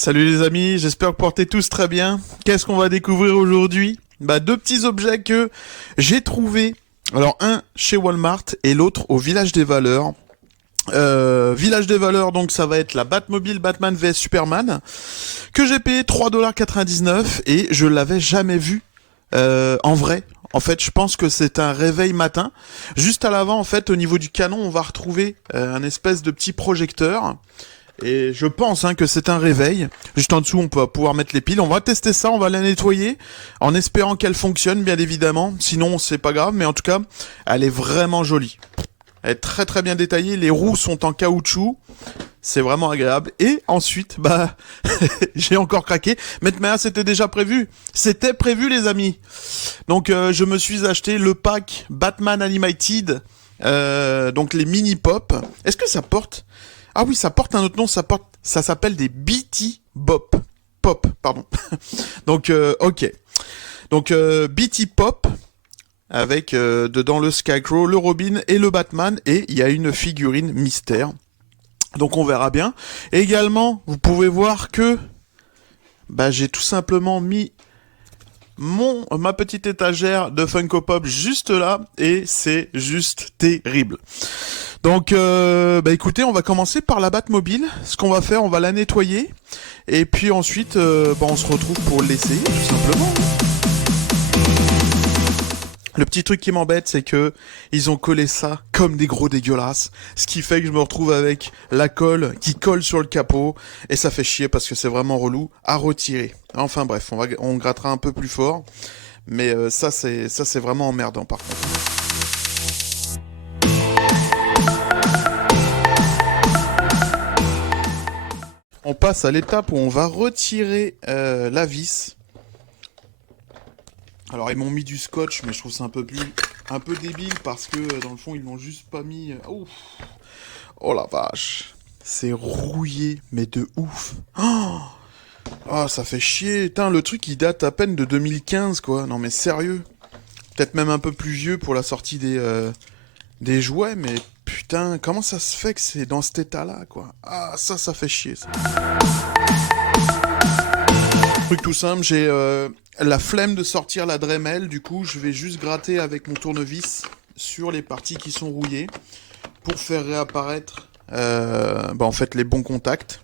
Salut les amis, j'espère que vous portez tous très bien. Qu'est-ce qu'on va découvrir aujourd'hui? Deux petits objets que j'ai trouvés. Alors un chez Walmart et l'autre au Village des Valeurs. Village des Valeurs, donc ça va être la Batmobile Batman vs Superman que j'ai payé 3,99$ et je l'avais jamais vu en vrai. En fait, je pense que c'est un réveil matin. Juste à l'avant, en fait, au niveau du canon, on va retrouver un espèce de petit projecteur. Et je pense que c'est un réveil. Juste en dessous, on peut pouvoir mettre les piles. On va tester ça, on va la nettoyer, en espérant qu'elle fonctionne, bien évidemment. Sinon, c'est pas grave, mais en tout cas, elle est vraiment jolie. Elle est très très bien détaillée. Les roues sont en caoutchouc. C'est vraiment agréable. Et ensuite, j'ai encore craqué. Mais c'était déjà prévu. C'était prévu, les amis. Donc, je me suis acheté le pack Batman Animated. Donc, les mini-pop. Est-ce que ça porte... Ah oui, ça porte un autre nom, ça s'appelle des BT Bop. Pop, pardon. Donc, ok. Donc, BT Pop, avec dedans le Scarecrow, le Robin et le Batman, et il y a une figurine mystère. Donc, on verra bien. Et également, vous pouvez voir que j'ai tout simplement mis ma petite étagère de Funko Pop juste là, et c'est juste terrible. Donc, écoutez, on va commencer par la Batmobile. Ce qu'on va faire, on va la nettoyer. Et puis ensuite, on se retrouve pour l'essayer, tout simplement. Le petit truc qui m'embête, c'est que ils ont collé ça comme des gros dégueulasses. Ce qui fait que je me retrouve avec la colle qui colle sur le capot. Et ça fait chier parce que c'est vraiment relou à retirer. Enfin bref, on grattera un peu plus fort. Mais ça, c'est vraiment emmerdant par contre. On passe à l'étape où on va retirer la vis. Alors ils m'ont mis du scotch, mais je trouve ça un peu débile parce que dans le fond ils l'ont juste pas mis. Ouf. Oh la vache, c'est rouillé mais de ouf. Oh, ça fait chier. Putain, le truc il date à peine de 2015 quoi. Non mais sérieux. Peut-être même un peu plus vieux pour la sortie des jouets, mais putain, comment ça se fait que c'est dans cet état-là, quoi? Ah, ça fait chier, ça. Truc tout simple, j'ai la flemme de sortir la Dremel, du coup, je vais juste gratter avec mon tournevis sur les parties qui sont rouillées pour faire réapparaître, en fait, les bons contacts.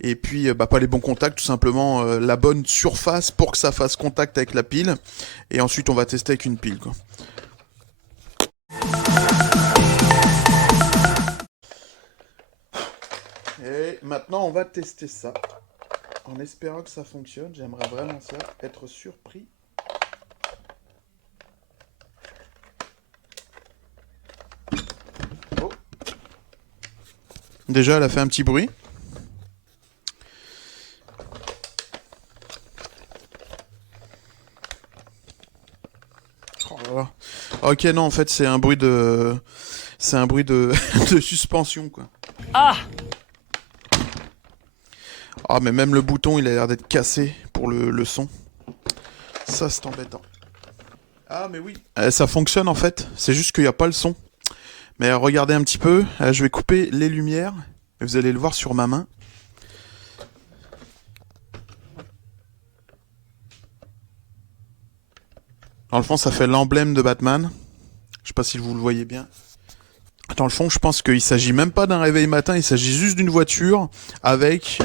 Et puis, pas les bons contacts, tout simplement la bonne surface pour que ça fasse contact avec la pile. Et ensuite, on va tester avec une pile, quoi. Et maintenant, on va tester ça. En espérant que ça fonctionne. J'aimerais vraiment ça, être surpris. Oh. Déjà, elle a fait un petit bruit. Oh là là. Ok, non, en fait, c'est un bruit de... C'est un bruit de suspension, quoi. Ah! Ah, mais même le bouton, il a l'air d'être cassé pour le son. Ça, c'est embêtant. Ah, mais oui. Ça fonctionne, en fait. C'est juste qu'il n'y a pas le son. Mais regardez un petit peu. Je vais couper les lumières. Et vous allez le voir sur ma main. Dans le fond, ça fait l'emblème de Batman. Je sais pas si vous le voyez bien. Dans le fond, je pense qu'il s'agit même pas d'un réveil matin, il s'agit juste d'une voiture avec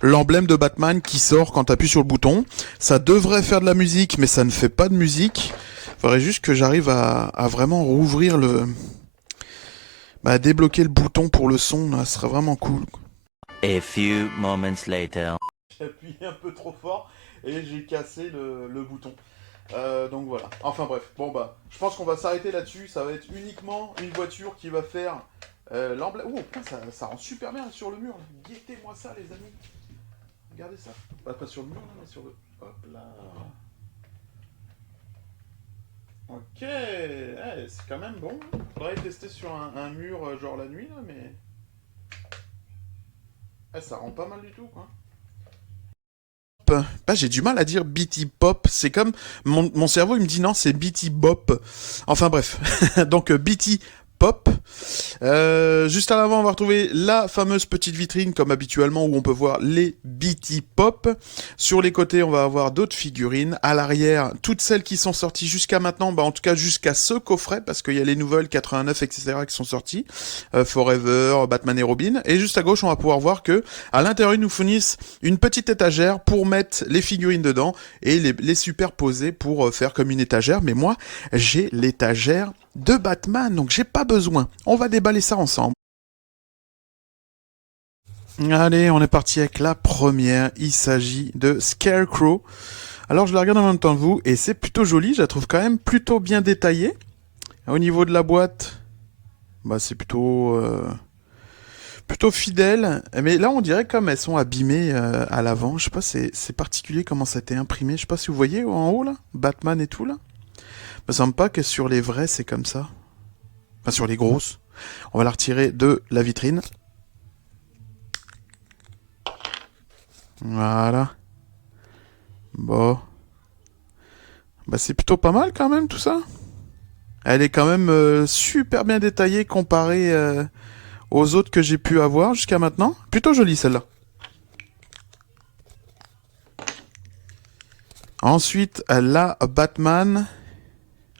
l'emblème de Batman qui sort quand tu appuies sur le bouton. Ça devrait faire de la musique, mais ça ne fait pas de musique. Il faudrait juste que j'arrive à vraiment rouvrir débloquer le bouton pour le son, là, ce serait vraiment cool. A few moments later. J'ai appuyé un peu trop fort et j'ai cassé le bouton. Donc voilà. Enfin bref. Je pense qu'on va s'arrêter là-dessus. Ça va être uniquement une voiture qui va faire l'emblème. Oh putain, ça rend super bien sur le mur. Guettez-moi ça, les amis. Regardez ça. Pas sur le mur, mais sur le. Hop là. Ok. C'est quand même bon. Faudrait tester sur un mur genre la nuit là, mais. Ça rend pas mal du tout, quoi. J'ai du mal à dire BT Pop, c'est comme mon cerveau il me dit non, c'est BT Bop. Enfin bref, donc BT Pop. Juste à l'avant, on va retrouver la fameuse petite vitrine, comme habituellement, où on peut voir les BT Pop. Sur les côtés, on va avoir d'autres figurines. À l'arrière, toutes celles qui sont sorties jusqu'à maintenant, en tout cas jusqu'à ce coffret, parce qu'il y a les nouvelles 89, etc. qui sont sorties. Forever, Batman et Robin. Et juste à gauche, on va pouvoir voir que à l'intérieur, ils nous fournissent une petite étagère pour mettre les figurines dedans et les superposer pour faire comme une étagère. Mais moi, j'ai l'étagère de Batman, donc j'ai pas besoin. On va déballer ça ensemble. Allez, on est parti avec la première. Il s'agit de Scarecrow. Alors je la regarde en même temps que vous et c'est plutôt joli. Je la trouve quand même plutôt bien détaillée. Au niveau de la boîte, c'est plutôt fidèle. Mais là on dirait comme elles sont abîmées à l'avant. Je sais pas, c'est particulier comment ça a été imprimé. Je sais pas si vous voyez en haut là, Batman et tout là. Me semble pas que sur les vrais c'est comme ça. Enfin sur les grosses. On va la retirer de la vitrine. Voilà. Bon. C'est plutôt pas mal quand même tout ça. Elle est quand même super bien détaillée comparée aux autres que j'ai pu avoir jusqu'à maintenant. Plutôt jolie celle-là. Ensuite, la Batman.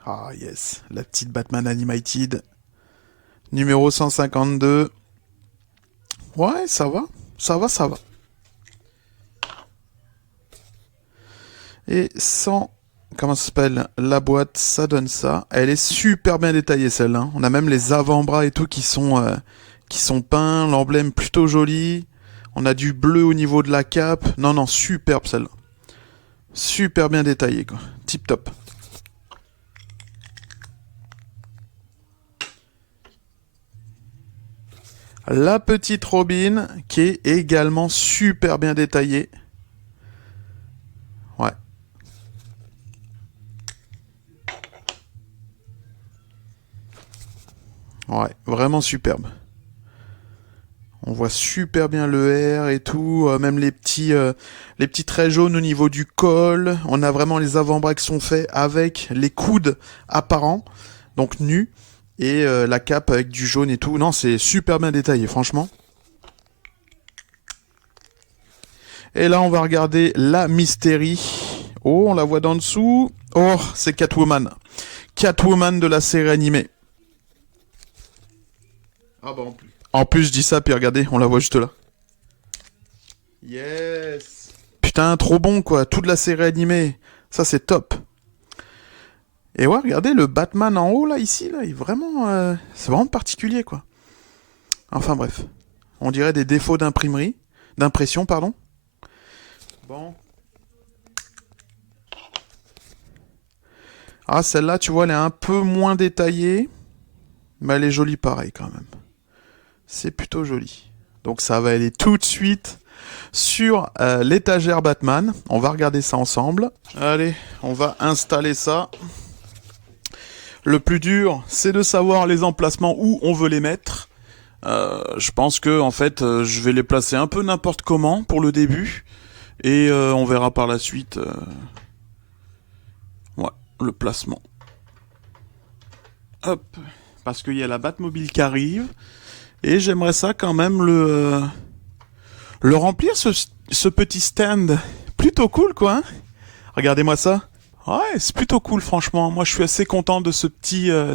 Ah yes, la petite Batman Animated. Numéro 152. Ouais, ça va. Ça va, ça va. Et sans... Comment ça s'appelle? La boîte, ça donne ça. Elle est super bien détaillée celle-là. On a même les avant-bras et tout qui sont peints. L'emblème plutôt joli. On a du bleu au niveau de la cape. Non, non, superbe celle-là. Super bien détaillée quoi. Tip top. La petite Robin qui est également super bien détaillée. Ouais. Ouais, vraiment superbe. On voit super bien le R et tout, même les petits traits jaunes au niveau du col. On a vraiment les avant-bras qui sont faits avec les coudes apparents, donc nus, et la cape avec du jaune et tout. Non, c'est super bien détaillé, franchement. Et là, on va regarder la Mystery. Oh, on la voit d'en dessous. Oh, c'est Catwoman. Catwoman de la série animée. Ah bah en plus. En plus, je dis ça, puis regardez, on la voit juste là. Yes. Putain, trop bon quoi, toute la série animée. Ça c'est top. Et ouais, regardez le Batman en haut là, ici, là, il est vraiment, c'est vraiment particulier quoi. Enfin bref, on dirait des défauts d'impression, pardon. Bon. Ah, celle-là, tu vois, elle est un peu moins détaillée, mais elle est jolie pareil quand même. C'est plutôt joli. Donc ça va aller tout de suite sur l'étagère Batman. On va regarder ça ensemble. Allez, on va installer ça. Le plus dur, c'est de savoir les emplacements où on veut les mettre. Je pense que en fait, je vais les placer un peu n'importe comment pour le début. Et on verra par la suite le placement. Hop. Parce qu'il y a la Batmobile qui arrive. Et j'aimerais ça quand même le remplir, ce petit stand. Plutôt cool, quoi. Hein. Regardez-moi ça. Ouais, c'est plutôt cool, franchement. Moi, je suis assez content de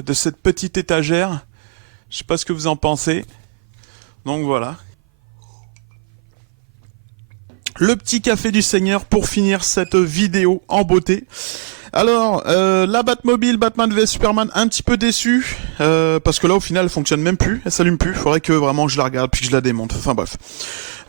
de cette petite étagère. Je sais pas ce que vous en pensez. Donc voilà. Le petit café du Seigneur pour finir cette vidéo en beauté. Alors, la Batmobile, Batman vs Superman, un petit peu déçu, parce que là au final elle fonctionne même plus, elle s'allume plus, faudrait que vraiment je la regarde puis que je la démonte, enfin bref.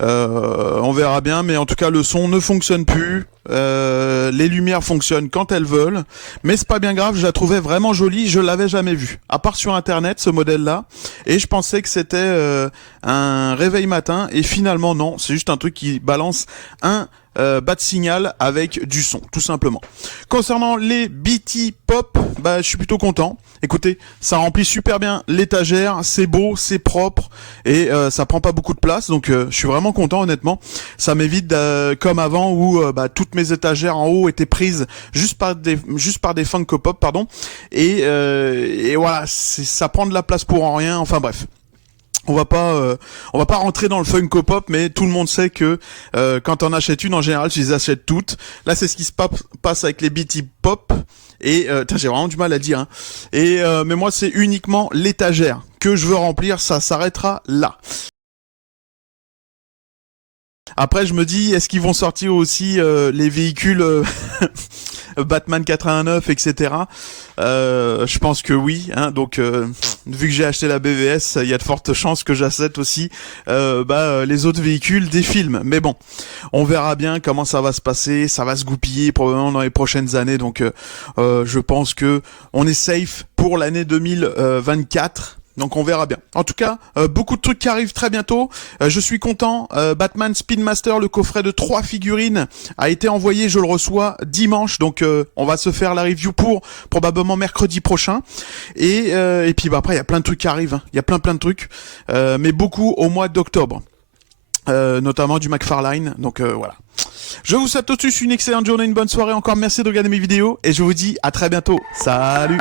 On verra bien, mais en tout cas le son ne fonctionne plus, les lumières fonctionnent quand elles veulent, mais c'est pas bien grave, je la trouvais vraiment jolie, je l'avais jamais vue, à part sur internet ce modèle là, et je pensais que c'était un réveil matin, et finalement non, c'est juste un truc qui balance un bas de signal avec du son, tout simplement. Concernant les BT Pop, bah je suis plutôt content. Écoutez, ça remplit super bien l'étagère, c'est beau, c'est propre et ça prend pas beaucoup de place, donc je suis vraiment content honnêtement. Ça m'évite comme avant où toutes mes étagères en haut étaient prises juste par des Funko Pop, pardon, et voilà, ça prend de la place pour en rien. Enfin bref. On va pas rentrer dans le Funko Pop, mais tout le monde sait que quand on achète une, en général, tu les achètes toutes. Là, c'est ce qui se passe avec les BT Pop. Et j'ai vraiment du mal à dire. Hein. Mais moi, c'est uniquement l'étagère que je veux remplir. Ça s'arrêtera là. Après, je me dis, est-ce qu'ils vont sortir aussi les véhicules Batman 89, etc. Je pense que oui. Hein, donc, vu que j'ai acheté la BVS, il y a de fortes chances que j'achète aussi les autres véhicules des films. Mais bon, on verra bien comment ça va se passer. Ça va se goupiller probablement dans les prochaines années. Donc, je pense que on est safe pour l'année 2024. Donc on verra bien. En tout cas, beaucoup de trucs qui arrivent très bientôt. Je suis content. Batman Speedmaster, le coffret de 3 figurines, a été envoyé. Je le reçois dimanche. Donc on va se faire la review pour probablement mercredi prochain. Et puis après, il y a plein de trucs qui arrivent. Hein. Il y a plein de trucs. Mais beaucoup au mois d'octobre. Notamment du McFarlane. Donc voilà. Je vous souhaite tous une excellente journée, une bonne soirée. Encore merci de regarder mes vidéos. Et je vous dis à très bientôt. Salut!